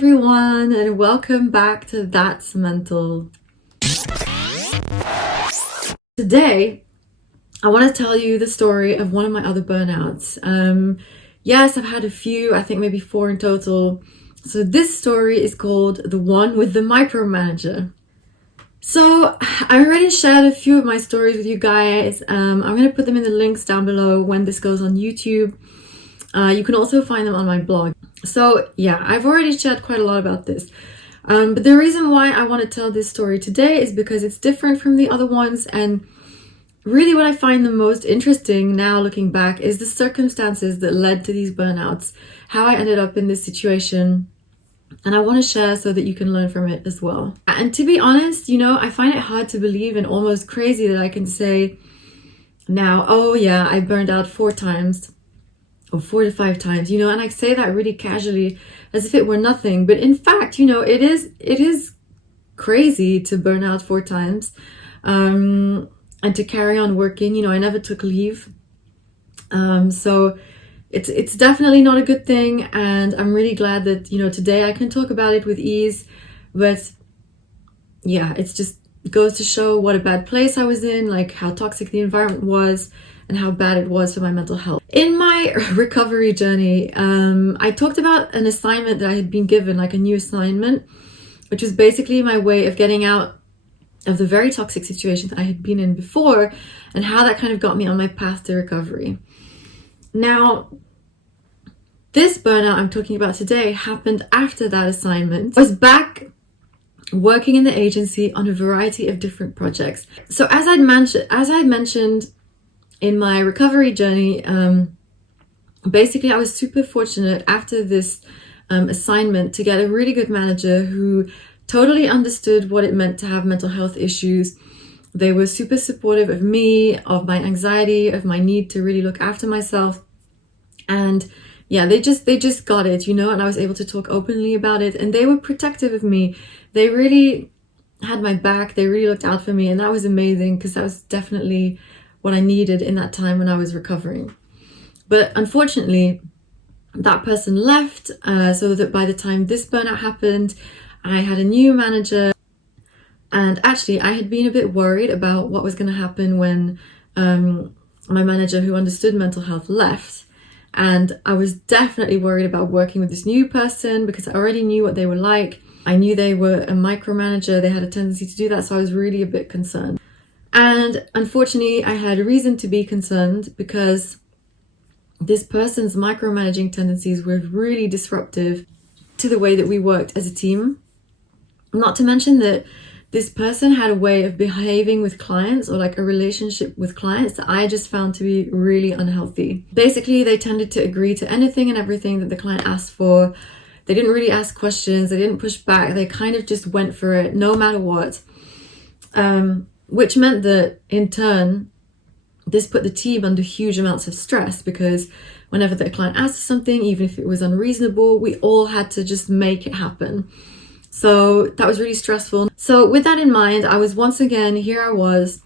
everyone, and welcome back to That's Mental. Today, I want to tell you the story of one of my other burnouts. Yes, I've had a few, I think maybe 4 in total. So this story is called The One with the Micromanager. So I already shared a few of my stories with you guys. I'm going to put them in the links down below when this goes on YouTube. You can also find them on my blog. So yeah, I've already shared quite a lot about this. But the reason why I want to tell this story today is because it's different from the other ones. And really what I find the most interesting now looking back is the circumstances that led to these burnouts, how I ended up in this situation. And I want to share so that you can learn from it as well. And to be honest, I find it hard to believe and almost crazy that I can say now, oh yeah, I burned out 4 times. Or 4 to 5 times, and I say that really casually as if it were nothing. But in fact, it is crazy to burn out 4 times and to carry on working. I never took leave. So it's definitely not a good thing. And I'm really glad that, today I can talk about it with ease. But yeah, it goes to show what a bad place I was in, like how toxic the environment was, and how bad it was for my mental health. In my recovery journey, I talked about an assignment that I had been given, like a new assignment, which was basically my way of getting out of the very toxic situation that I had been in before, and how that kind of got me on my path to recovery. Now, this burnout I'm talking about today happened after that assignment. I was back working in the agency on a variety of different projects. So as I mentioned in my recovery journey, basically I was super fortunate after this assignment to get a really good manager who totally understood what it meant to have mental health issues. They were super supportive of me, of my anxiety, of my need to really look after myself. And yeah, they just got it, and I was able to talk openly about it, and they were protective of me. They really had my back. They really looked out for me, and that was amazing because that was definitely what I needed in that time when I was recovering. But unfortunately, that person left, so that by the time this burnout happened, I had a new manager. And actually, I had been a bit worried about what was going to happen when my manager, who understood mental health, left. And I was definitely worried about working with this new person because I already knew what they were like. I knew they were a micromanager. They had a tendency to do that, so I was really a bit concerned. And unfortunately, I had a reason to be concerned because this person's micromanaging tendencies were really disruptive to the way that we worked as a team. Not to mention that this person had a way of behaving with clients, or like a relationship with clients, that I just found to be really unhealthy. Basically, they tended to agree to anything and everything that the client asked for. They didn't really ask questions. They didn't push back. They kind of just went for it no matter what. Which meant that, in turn, this put the team under huge amounts of stress because whenever the client asked for something, even if it was unreasonable, we all had to just make it happen. So that was really stressful. So with that in mind, I was here I was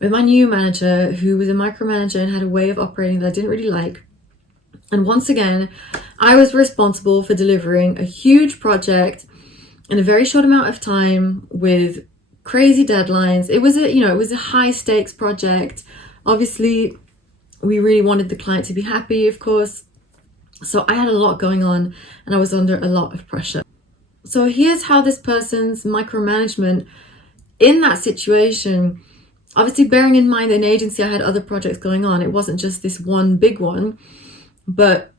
with my new manager, who was a micromanager and had a way of operating that I didn't really like. And once again, I was responsible for delivering a huge project in a very short amount of time with crazy deadlines. It was a high stakes project. Obviously, we really wanted the client to be happy, of course. So I had a lot going on and I was under a lot of pressure. So here's how this person's micromanagement in that situation, obviously bearing in mind in agency, I had other projects going on. It wasn't just this one big one, but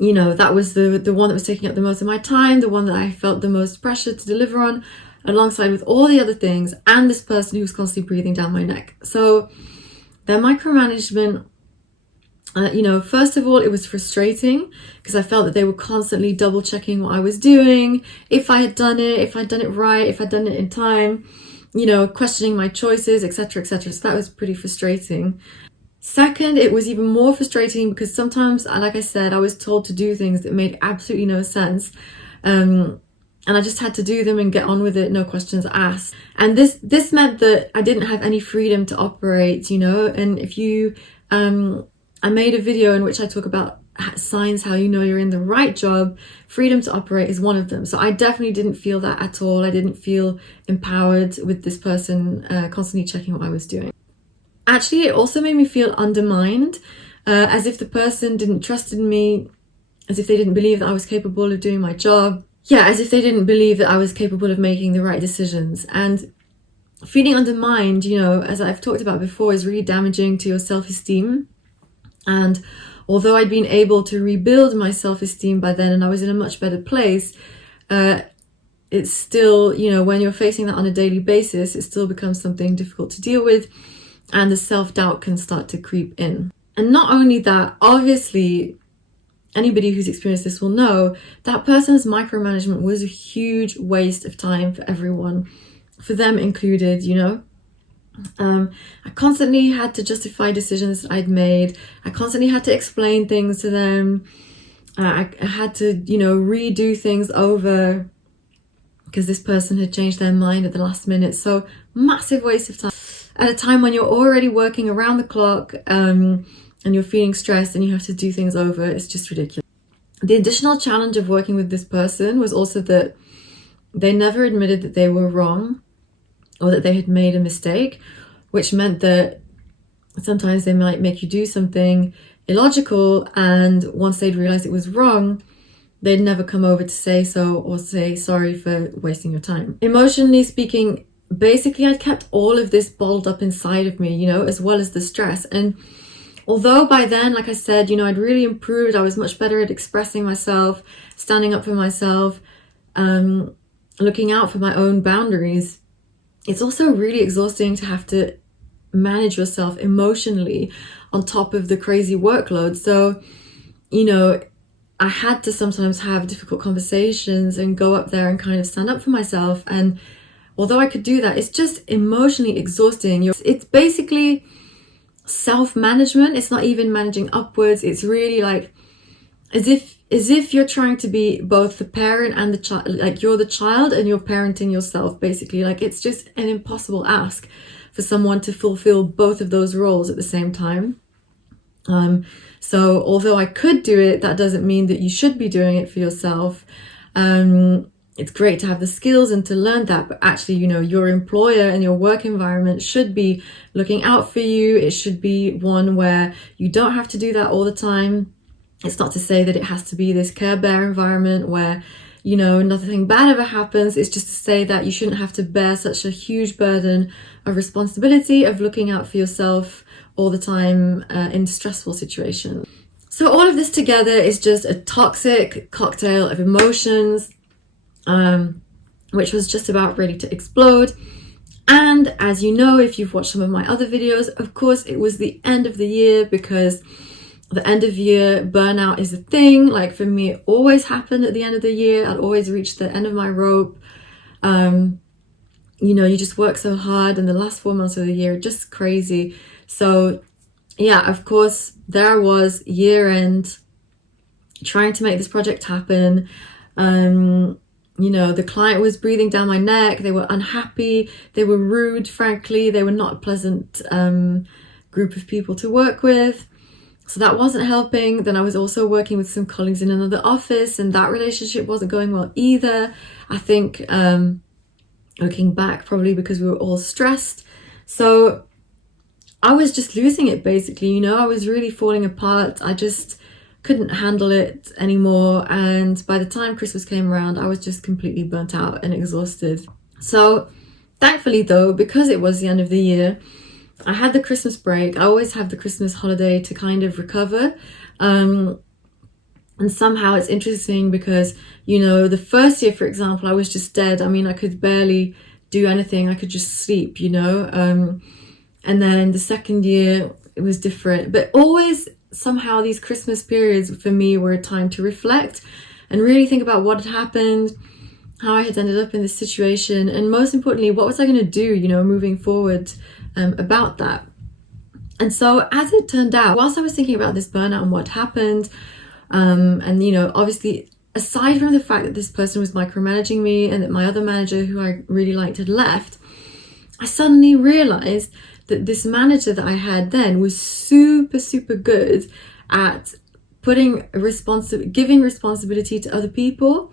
that was the one that was taking up the most of my time, the one that I felt the most pressure to deliver on, alongside with all the other things, and this person who was constantly breathing down my neck. So their micromanagement, first of all, it was frustrating because I felt that they were constantly double checking what I was doing, if I had done it right, if I'd done it in time, questioning my choices, etc., etc. So that was pretty frustrating. Second, it was even more frustrating because sometimes, like I said, I was told to do things that made absolutely no sense. And I just had to do them and get on with it, no questions asked. And this meant that I didn't have any freedom to operate, and if you, I made a video in which I talk about signs how you know you're in the right job, freedom to operate is one of them. So I definitely didn't feel that at all. I didn't feel empowered with this person constantly checking what I was doing. Actually, it also made me feel undermined, as if the person didn't trust in me, as if they didn't believe that I was capable of doing my job. Yeah, as if they didn't believe that I was capable of making the right decisions. And feeling undermined, you know, as I've talked about before, is really damaging to your self-esteem. And although I'd been able to rebuild my self-esteem by then and I was in a much better place, it's still, you know, when you're facing that on a daily basis, it still becomes something difficult to deal with, and the self-doubt can start to creep in. And not only that, obviously, anybody who's experienced this will know that person's micromanagement was a huge waste of time for everyone, for them included, you know. I constantly had to justify decisions that I'd made. I constantly had to explain things to them. I had to, you know, redo things over because this person had changed their mind at the last minute. So massive waste of time at a time when you're already working around the clock, and you're feeling stressed and you have to do things over. It's just ridiculous. The additional challenge of working with this person was also that they never admitted that they were wrong or that they had made a mistake, which meant that sometimes they might make you do something illogical, and once they'd realized it was wrong, they'd never come over to say so or say sorry for wasting your time. Emotionally speaking, basically I'd kept all of this bottled up inside of me, you know, as well as the stress. And although by then, like I said, you know, I'd really improved, I was much better at expressing myself, standing up for myself, looking out for my own boundaries, it's also really exhausting to have to manage yourself emotionally on top of the crazy workload. So, you know, I had to sometimes have difficult conversations and go up there and kind of stand up for myself. And although I could do that, it's just emotionally exhausting. It's basically self-management. It's not even managing upwards. It's really like as if you're trying to be both the parent and the child, like you're the child and you're parenting yourself, basically. Like it's just an impossible ask for someone to fulfill both of those roles at the same time. So although I could do it, that doesn't mean that you should be doing it for yourself. It's great to have the skills and to learn that, but actually, you know, your employer and your work environment should be looking out for you. It should be one where you don't have to do that all the time. It's not to say that it has to be this Care Bear environment where, you know, nothing bad ever happens. It's just to say that you shouldn't have to bear such a huge burden of responsibility of looking out for yourself all the time in stressful situations. So all of this together is just a toxic cocktail of emotions, which was just about ready to explode. And as you know, if you've watched some of my other videos, of course, it was the end of the year, because the end of year burnout is a thing. Like for me, it always happened at the end of the year. I'd always reach the end of my rope. You know, you just work so hard, and the last 4 months of the year are just crazy. So yeah, of course, there I was, year end, trying to make this project happen. You know, the client was breathing down my neck. They were unhappy. They were rude, frankly. They were not a pleasant group of people to work with. So that wasn't helping. Then I was also working with some colleagues in another office, and that relationship wasn't going well either. I think, looking back, probably because we were all stressed. So I was just losing it, basically, you know. I was really falling apart. I just couldn't handle it anymore. And by the time Christmas came around, I was just completely burnt out and exhausted. So thankfully, though, because it was the end of the year, I had the Christmas break. I always have the Christmas holiday to kind of recover. And somehow it's interesting because, you know, the first year, for example, I was just dead. I mean, I could barely do anything. I could just sleep, you know. And then the second year, it was different. But always, somehow, these Christmas periods for me were a time to reflect and really think about what had happened, how I had ended up in this situation, and most importantly, what was I going to do, you know, moving forward about that. And so as it turned out, whilst I was thinking about this burnout and what happened, and, you know, obviously, aside from the fact that this person was micromanaging me and that my other manager, who I really liked, had left, I suddenly realized that this manager that I had then was super, super good at giving responsibility to other people.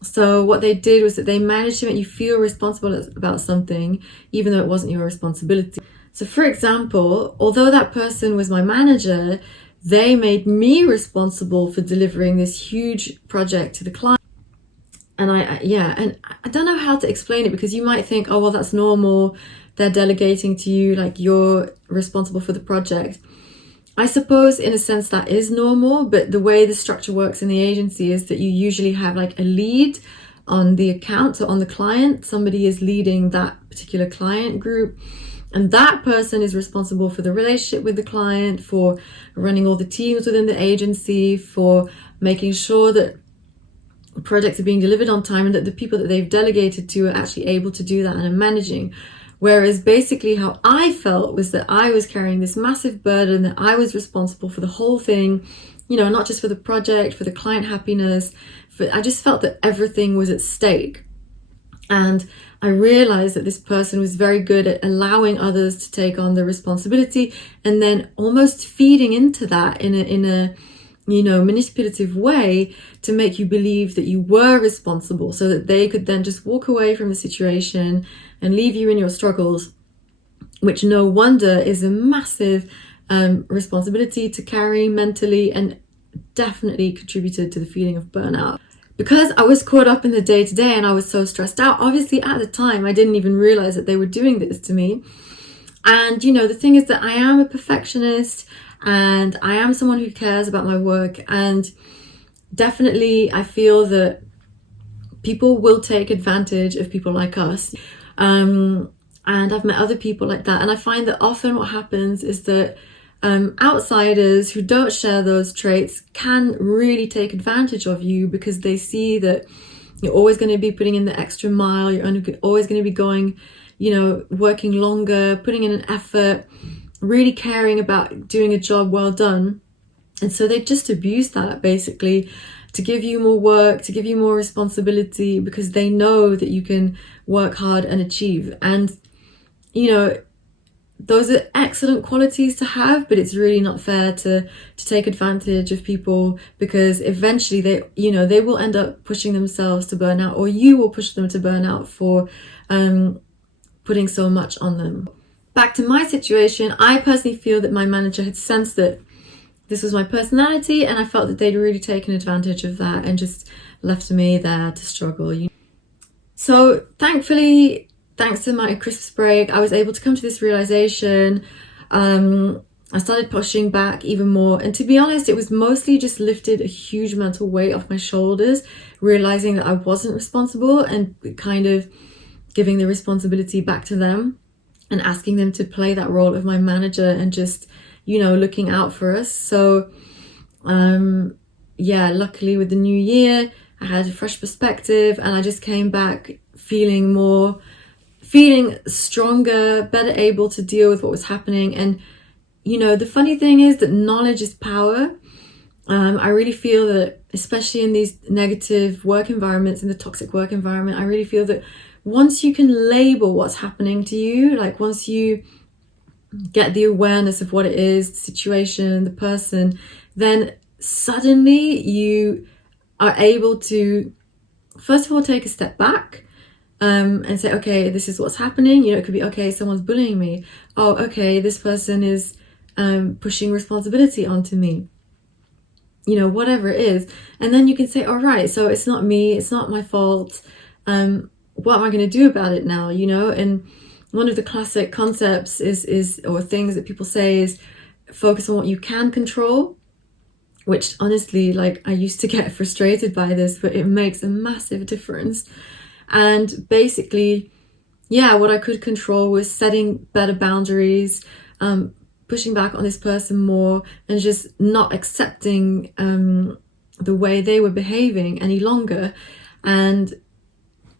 So what they did was that they managed to make you feel responsible about something, even though it wasn't your responsibility. So for example, although that person was my manager, they made me responsible for delivering this huge project to the client. And I don't know how to explain it, because you might think, oh, well, that's normal. They're delegating to you, like you're responsible for the project. I suppose in a sense that is normal, but the way the structure works in the agency is that you usually have like a lead on the account, so on the client. Somebody is leading that particular client group, and that person is responsible for the relationship with the client, for running all the teams within the agency, for making sure that projects are being delivered on time and that the people that they've delegated to are actually able to do that and are managing. Whereas basically how I felt was that I was carrying this massive burden, that I was responsible for the whole thing, not just for the project, for the client happiness. I just felt that everything was at stake. And I realized that this person was very good at allowing others to take on the responsibility and then almost feeding into that in a manipulative way to make you believe that you were responsible, so that they could then just walk away from the situation and leave you in your struggles, which no wonder is a massive responsibility to carry mentally, and definitely contributed to the feeling of burnout. Because I was caught up in the day-to-day and I was so stressed out, obviously at the time I didn't even realize that they were doing this to me. And the thing is that I am a perfectionist, and I am someone who cares about my work, and definitely I feel that people will take advantage of people like us. And I've met other people like that, and I find that often what happens is that outsiders who don't share those traits can really take advantage of you, because they see that you're always going to be putting in the extra mile, you're always going to be going, working longer, putting in an effort, really caring about doing a job well done. And so they just abuse that, basically, to give you more work, to give you more responsibility, because they know that you can work hard and achieve. And those are excellent qualities to have, but it's really not fair to take advantage of people, because eventually they will end up pushing themselves to burnout, or you will push them to burnout for putting so much on them. Back to my situation, I personally feel that my manager had sensed that this was my personality, and I felt that they'd really taken advantage of that and just left me there to struggle. So thankfully, thanks to my Christmas break, I was able to come to this realization. I started pushing back even more, and to be honest, it was mostly just lifted a huge mental weight off my shoulders, realizing that I wasn't responsible, and kind of giving the responsibility back to them and asking them to play that role of my manager and just, looking out for us. So, luckily with the new year, I had a fresh perspective, and I just came back feeling stronger, better able to deal with what was happening. And, the funny thing is that knowledge is power. I really feel that, especially in these negative work environments, in the toxic work environment, I really feel that once you can label what's happening to you, like once you get the awareness of what it is, the situation, the person, then suddenly you are able to, first of all, take a step back and say, okay, this is what's happening. It could be, okay, someone's bullying me. Oh, okay, this person is pushing responsibility onto me. Whatever it is. And then you can say, all right, so it's not me, it's not my fault. What am I going to do about it now? And one of the classic concepts is or things that people say is focus on what you can control, which honestly, like, I used to get frustrated by this, but it makes a massive difference. And basically, what I could control was setting better boundaries, pushing back on this person more, and just not accepting the way they were behaving any longer. And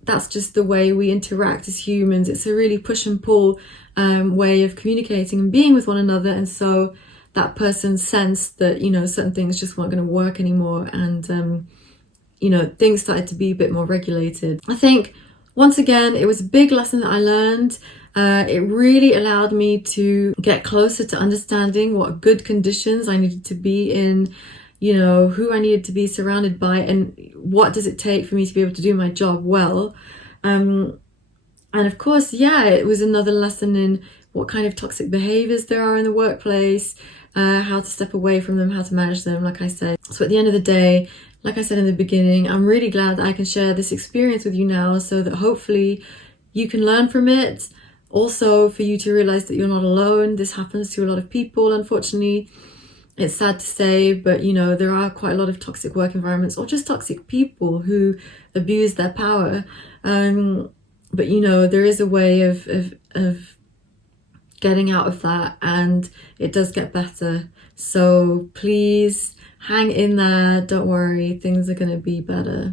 that's just the way we interact as humans. It's a really push and pull way of communicating and being with one another. And so that person sensed that, certain things just weren't going to work anymore. And, things started to be a bit more regulated. I think, once again, it was a big lesson that I learned. It really allowed me to get closer to understanding what good conditions I needed to be in you know, who I needed to be surrounded by and what does it take for me to be able to do my job well. And of course, yeah, it was another lesson in what kind of toxic behaviors there are in the workplace, how to step away from them, how to manage them, like I said. So at the end of the day, like I said in the beginning, I'm really glad that I can share this experience with you now so that hopefully you can learn from it. Also, for you to realize that you're not alone. This happens to a lot of people, unfortunately. It's sad to say, but you know, there are quite a lot of toxic work environments or just toxic people who abuse their power. But you know, there is a way of getting out of that, and it does get better. So please hang in there, don't worry, things are going to be better.